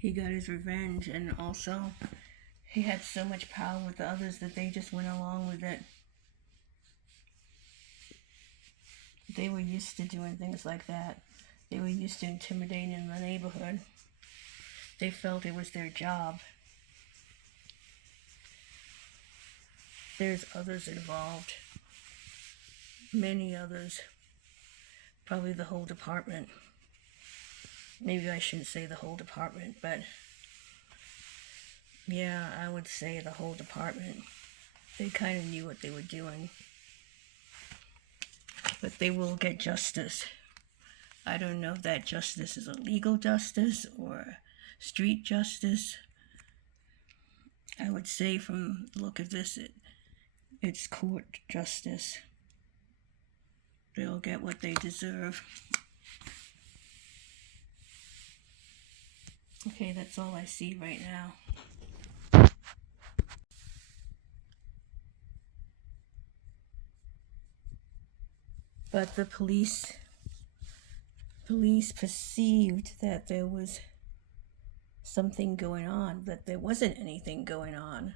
he got his revenge, and also he had so much power with the others that they just went along with it. They were used to doing things like that. They were used to intimidating the neighborhood. They felt it was their job. There's others involved. Many others. Probably the whole department. Maybe I shouldn't say the whole department, but yeah, I would say the whole department. They kind of knew what they were doing. But they will get justice. I don't know if that justice is a legal justice or street justice. I would say from the look of this, it's court justice. They'll get what they deserve. Okay, that's all I see right now. But the police perceived that there was something going on, but there wasn't anything going on.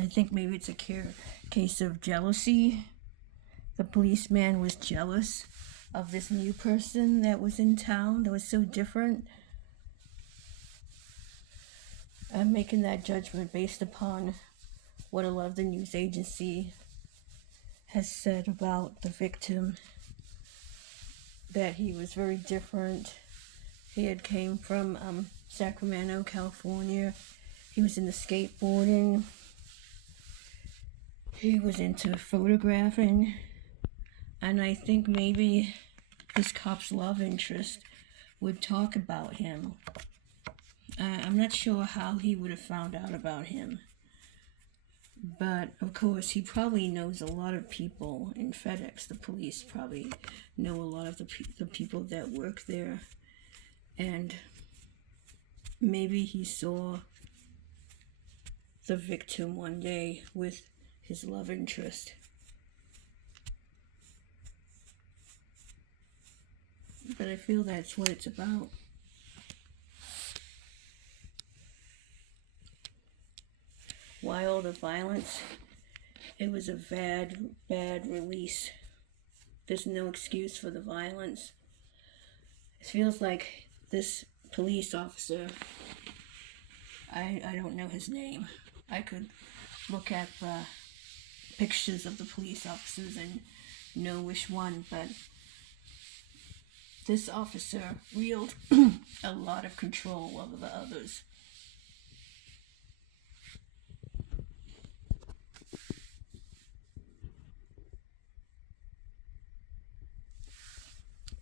I think maybe it's a case of jealousy. The policeman was jealous of this new person that was in town that was so different. I'm making that judgment based upon what a lot of the news agency has said about the victim, that he was very different. He had came from Sacramento, California. He was into skateboarding. He was into photographing. And I think maybe this cop's love interest would talk about him. I'm not sure how he would have found out about him. But, of course, he probably knows a lot of people in FedEx. The police probably know a lot of the people that work there. And maybe he saw the victim one day with his love interest. But I feel that's what it's about. Why all the violence? It was a bad release. There's no excuse for the violence. It feels like this police officer, I don't know his name. I could look at the pictures of the police officers and know which one, but this officer wielded a lot of control over the others.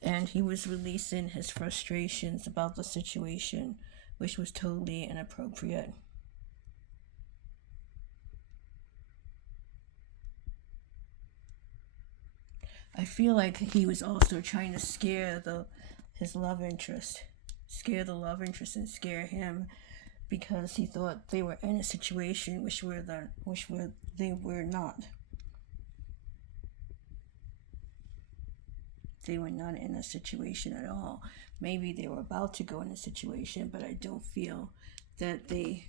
And he was releasing his frustrations about the situation, which was totally inappropriate. I feel like he was also trying to scare his love interest. Scare the love interest and scare him, because he thought they were in a situation which they were not. They were not in a situation at all. Maybe they were about to go in a situation, but I don't feel that they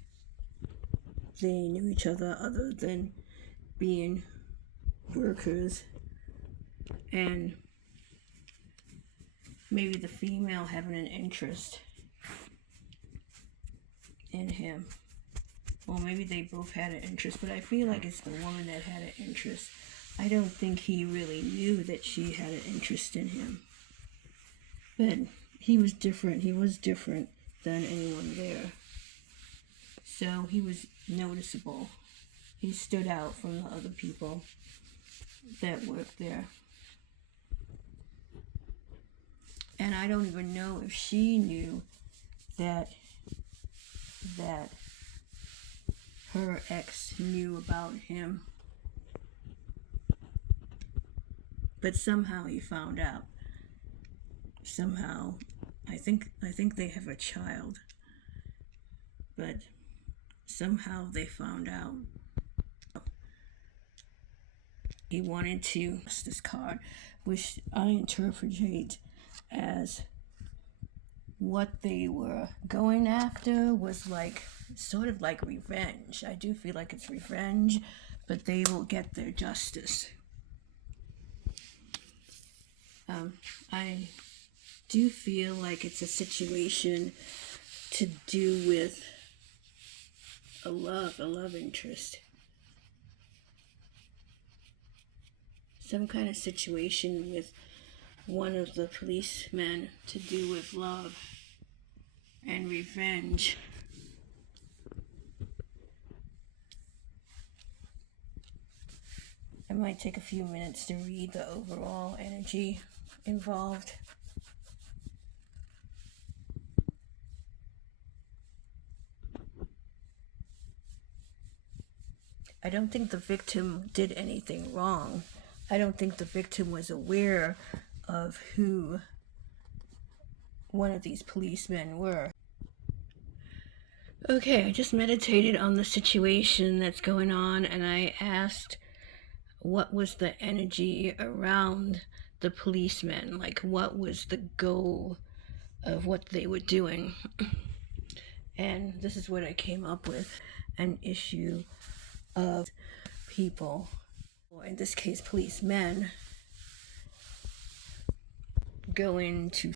knew each other than being workers. And maybe the female having an interest in him. Well, maybe they both had an interest, but I feel like it's the woman that had an interest. I don't think he really knew that she had an interest in him. But he was different. He was different than anyone there. So he was noticeable. He stood out from the other people that worked there. And I don't even know if she knew that her ex knew about him. But somehow he found out. Somehow, I think they have a child. But somehow they found out. He wanted to this card, which I interpret as what they were going after was like sort of like revenge. I do feel like it's revenge, but they will get their justice. I do feel like it's a situation to do with a love interest. Some kind of situation with one of the policemen to do with love and revenge. I might take a few minutes to read the overall energy involved. I don't think the victim did anything wrong. I don't think the victim was aware of who one of these policemen were. Okay, I just meditated on the situation that's going on, and I asked what was the energy around the policemen, like what was the goal of what they were doing. And this is what I came up with: an issue of people, or in this case policemen, going to